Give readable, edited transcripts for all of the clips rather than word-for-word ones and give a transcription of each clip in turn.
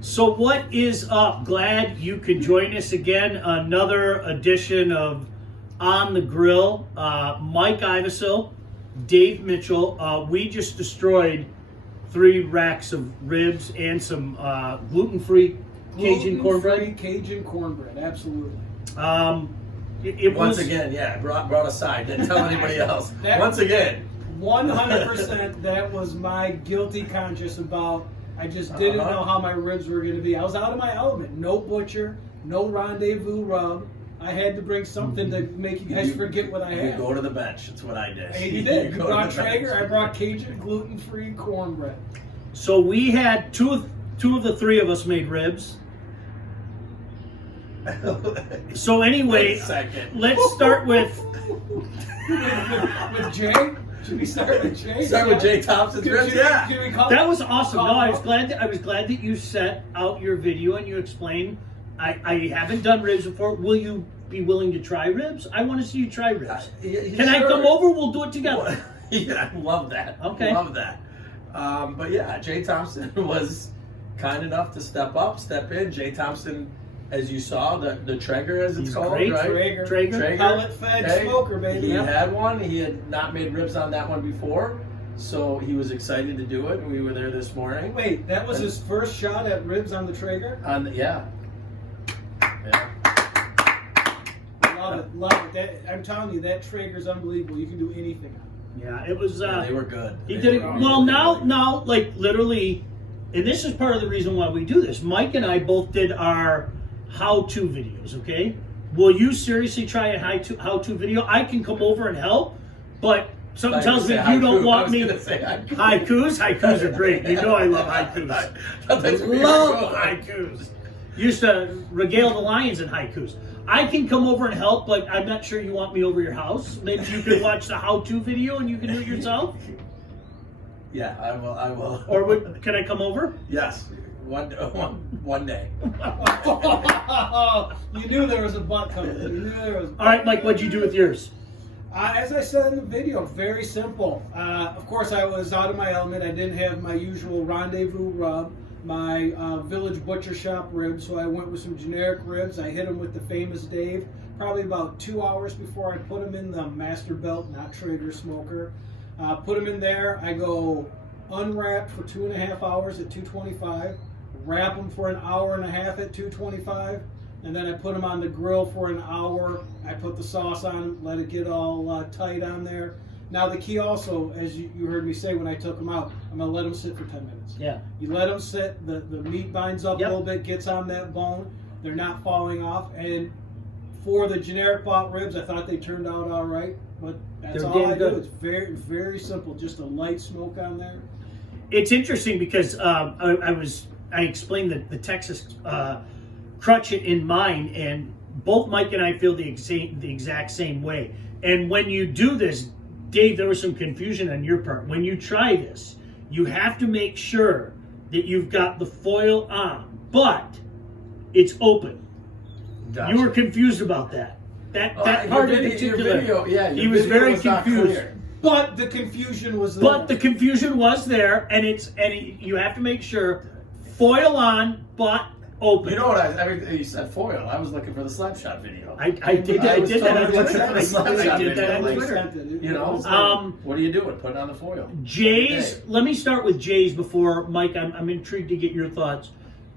So what is up? Glad you could join us again. Another edition of On the Grill. Mike Iveso, Dave Mitchell. We just destroyed 3 racks of ribs and some gluten-free Cajun cornbread. Cajun cornbread, absolutely. Once again, brought aside. Didn't tell anybody else. Once again. 100% that was my guilty conscience about. I just didn't know how my ribs were going to be. I was out of my element. No butcher, no rendezvous rub. I had to bring something to make you guys forget what I had. You go to the bench. That's what I did. Hey, you did. You brought Traeger. I brought Cajun gluten-free cornbread. So we had two of the 3 of us made ribs. So anyway, let's start with Jay. Should we start with Jay? Start with Jay Thompson's ribs. Yeah, that was awesome. No, I was glad that you set out your video and you explained. I haven't done ribs before. Will you be willing to try ribs? I want to see you try ribs. Can I come over? We'll do it together. Yeah, I love that. Okay, love that. But yeah, Jay Thompson was kind enough to step in. Jay Thompson, as you saw, the Traeger, as it's called, great. right? Traeger. Pellet-fed smoker, baby. He had one. He had not made ribs on that one before, so he was excited to do it. And we were there this morning. Wait, that was his first shot at ribs on the Traeger? Yeah. Love it. I'm telling you, that Traeger's unbelievable. You can do anything on it. Yeah, it was. They were good. He did it well. Now, like literally, and this is part of the reason why we do this. Mike and I both did our how-to videos. Okay, will you seriously try a how-to video? I can come over and help, but something tells me you don't want me. Haikus are great. You know I love haikus. I love haikus. Used to regale the lions in haikus. I can come over and help, but I'm not sure you want me over your house. Maybe you can watch the how-to video and you can do it yourself. Yeah, I will. Or can I come over? Yes, one day. You knew there was a butt coming. All right, Mike, what'd you do with yours? As I said in the video, very simple. Of course, I was out of my element. I didn't have my usual rendezvous rub, my Village Butcher Shop ribs, so I went with some generic ribs. I hit them with the famous Dave, probably about 2 hours before I put them in the Master Belt, not Traeger smoker. Put them in there. I go unwrapped for 2.5 hours at 225, wrap them for 1.5 hours at 225, and then I put them on the grill for 1 hour. I put the sauce on, let it get all tight on there. Now the key also, as you heard me say when I took them out, I'm going to let them sit for 10 minutes. Yeah. You let them sit, the meat binds up a little bit, gets on that bone. They're not falling off. And for the generic bought ribs, I thought they turned out all right. But that's all I do. It's very, very simple. Just a light smoke on there. It's interesting because I explained the Texas crutchet in mine, and both Mike and I feel the exact same way. And when you do this, Dave, there was some confusion on your part. When you try this, you have to make sure that you've got the foil on, but it's open. Gotcha. You were confused about that. That part in particular. He was very confused. But the confusion was there. And you have to make sure foil on, but open. You know what? You said foil. I was looking for the Slapshot video. I did that on Twitter. You know, what are you doing? Put it on the foil. Jay's. Let me start with Jay's before Mike. I'm intrigued to get your thoughts.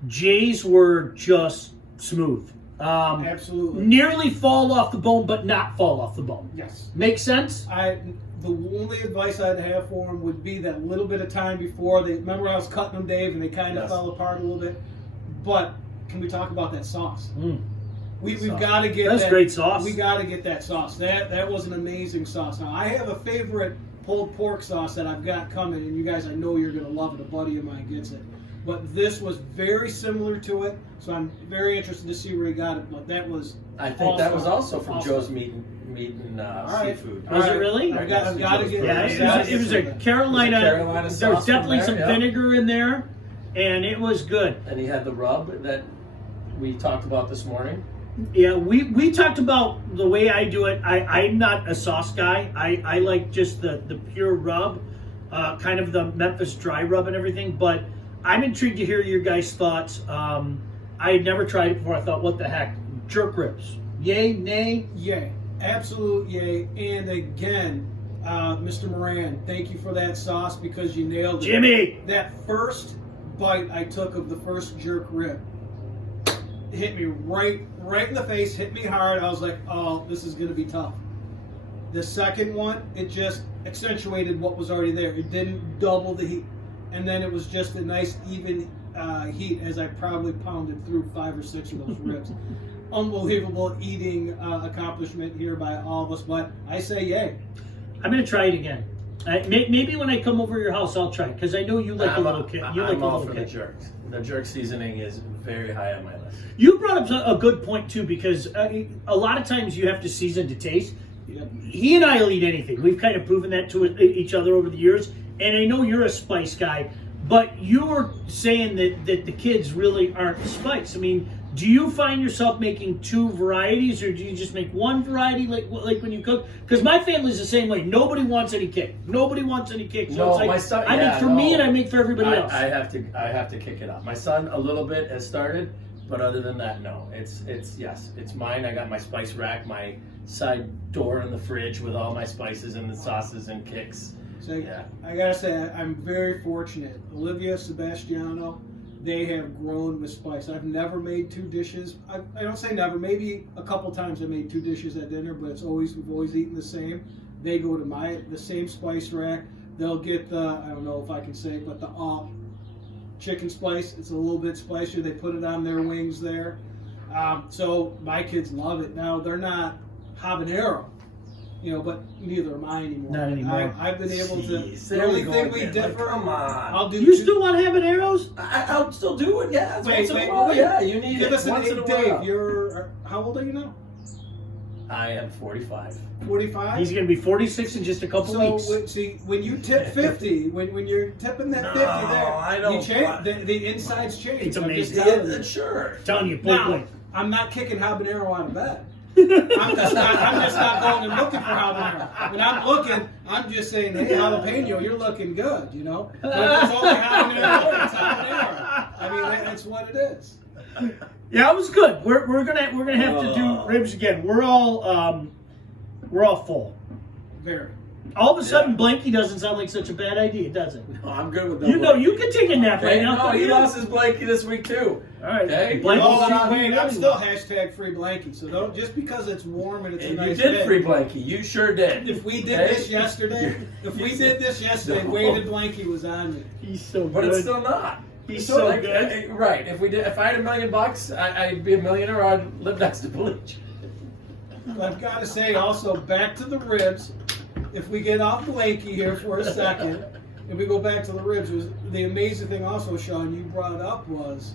Jay's were just smooth. Absolutely. Nearly fall off the bone, but not fall off the bone. Yes. Makes sense? The only advice I'd have for them would be that little bit of time before they. Remember, I was cutting them, Dave, and they kind of fell apart a little bit. But can we talk about that sauce? We've got to get that. That's great sauce. We got to get that sauce. That was an amazing sauce. Now I have a favorite pulled pork sauce that I've got coming, and you guys, I know you're going to love it. A buddy of mine gets it. But this was very similar to it, so I'm very interested to see where he got it. But that was. I think that was also from Joe's Meat and Seafood. Was it really? I've got to get it. It was a Carolina. There was definitely some vinegar in there, and it was good. And he had the rub that we talked about this morning. Yeah, we talked about the way I do it. I'm not a sauce guy. I like just the pure rub, kind of the Memphis dry rub and everything. But I'm intrigued to hear your guys' thoughts. I had never tried it before. I thought, what the heck? Jerk ribs. Yay, nay? Yay. Absolute yay. And again, Mr. Moran, thank you for that sauce because you nailed it. Jimmy! That first bite I took of the first jerk rib hit me right in the face, hit me hard. I was like, oh, this is going to be tough. The second one, it just accentuated what was already there. It didn't double the heat. And then it was just a nice, even heat as I probably pounded through 5 or 6 of those ribs. Unbelievable eating accomplishment here by all of us, but I say yay. I'm going to try it again. Maybe when I come over to your house, I'll try it because I know you like a little kid. You like I'm a all little for the kid. jerks. The jerk seasoning is very high on my list. You brought up a good point too because a lot of times you have to season to taste. He and I will eat anything. We've kind of proven that to each other over the years. And I know you're a spice guy, but you were saying that the kids really aren't spice. I mean, do you find yourself making 2 varieties, or do you just make 1 variety, like when you cook? Because my family's the same way. Nobody wants any kick. Nobody wants any kick. So No, it's like, my son. I make for me and I make for everybody else. I have to kick it up. My son a little bit has started, but other than that, no. It's yes, it's mine. I got my spice rack, my side door in the fridge with all my spices and the sauces and kicks. So Yeah. I gotta say, I'm very fortunate. Olivia, Sebastiano, they have grown with spice. I've never made 2 dishes. I don't say never. Maybe a couple times I made 2 dishes at dinner, but we've always eaten the same. They go to the same spice rack. They'll get I don't know if I can say it, but the chicken spice. It's a little bit spicier. They put it on their wings there. So my kids love it. Now they're not habanero, but neither am I anymore. Not anymore. I've been able to. Jeez, The there only we go thing we again. differ. Like, come on. I'll do. You still want habaneros? I'll still do it. Yeah, Wait, once in a while. Yeah, you need Give it us an once in a Dave. while. You're how old are you now? I am 45. 45. He's going to be 46 in just a couple weeks. When you tip 50, when you're tipping that 50 there, I don't- you change, the insides change. It's I'm just amazing. telling you. Yeah, sure. Telling you, point Now, blank. I'm not kicking habanero out of bed. I'm just not going and looking for habanero. When I'm looking, I'm just saying, hey, jalapeno, you're looking good, But if it's only habanero, it's habanero. I mean, that's what it is. Yeah, it was good. We're gonna have to do ribs again. We're all full. Very. All of a sudden, Blanky doesn't sound like such a bad idea, does it? No, I'm good with that. You can take a nap right Okay, now. no, he lost his blankie this week too. All right, Okay. Blanky's Oh, not wait, here I'm anymore. still #free blankie. So don't just because it's warm and it's a And you nice did day. free blankie. You sure did. If we did Okay? this yesterday, No. weighted blankie was on me. He's so good. But it's still not. He's so like, good. Right. If I had $1 million, I'd be a millionaire. Or I'd live next to Bleach. I've got to say also back to the ribs. If we get off blankie here for a second, and we go back to the ribs, was the amazing thing also, Sean, you brought up was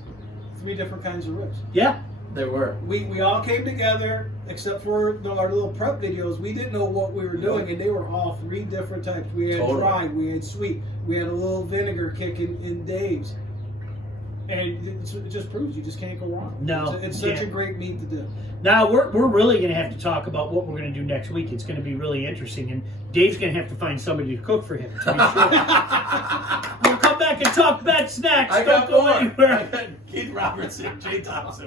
3 different kinds of ribs. Yeah. There were. We all came together, except for our little prep videos. We didn't know what we were doing, and they were all 3 different types. We had Totally. dry, we had sweet, we had a little vinegar kick in Dave's. And it just proves you just can't go wrong. No, It's you such a can't. great meat to do. Now we're really going to have to talk about what we're going to do next week. It's going to be really interesting, and Dave's going to have to find somebody to cook for him. To be sure. We'll come back and talk bad snacks. I Don't got go more. anywhere. I got Keith Robertson, Jay Thompson.